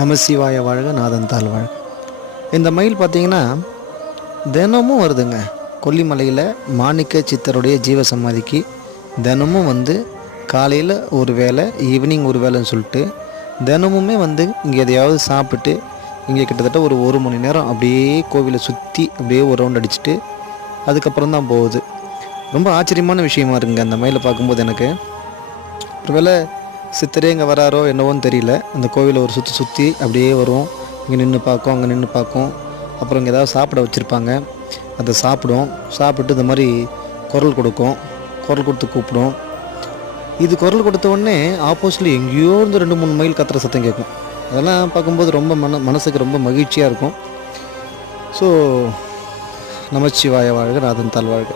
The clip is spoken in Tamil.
நமசிவாய வாழ்க நாதன் தாழ் வாழ்க. இந்த மயில் பார்த்திங்கன்னா தினமும் வருதுங்க. கொல்லிமலையில் மாணிக்க சித்தருடைய ஜீவ சமாதிக்கு தினமும் வந்து காலையில் ஒரு வேளை, ஈவினிங் ஒரு வேளைன்னு சொல்லிட்டு தினமுமே வந்து இங்கே எதையாவது சாப்பிட்டு இங்கே கிட்டத்தட்ட ஒரு மணி நேரம் அப்படியே கோவிலை சுற்றி அப்படியே ஒரு ரவுண்ட் அடிச்சுட்டு அதுக்கப்புறம் தான் போகுது. ரொம்ப ஆச்சரியமான விஷயமா இருக்குங்க அந்த மயிலை பார்க்கும்போது. எனக்கு ஒருவேளை சித்தரே இங்கே வராரோ என்னவோன்னு தெரியல. அந்த கோவிலை ஒரு சுற்றி அப்படியே வரும். இங்கே நின்று பார்க்கும், அங்கே நின்று பார்க்கும். அப்புறம் இங்கே ஏதாவது சாப்பிட வச்சுருப்பாங்க, அதை சாப்பிடும். சாப்பிட்டு இந்த மாதிரி குரல் கொடுக்கும். குரல் கொடுத்து கூப்பிடும். இது குரல் கொடுத்த உடனே ஆப்போசிட்டில் எங்கேயோ இருந்து 2-3 மைல் கத்துற சத்தம் கேட்கும். அதெல்லாம் பார்க்கும்போது ரொம்ப மனசுக்கு ரொம்ப மகிழ்ச்சியாக இருக்கும். ஸோ நமச்சிவாய வாழ்க நாதன் தாழ் வாழ்க.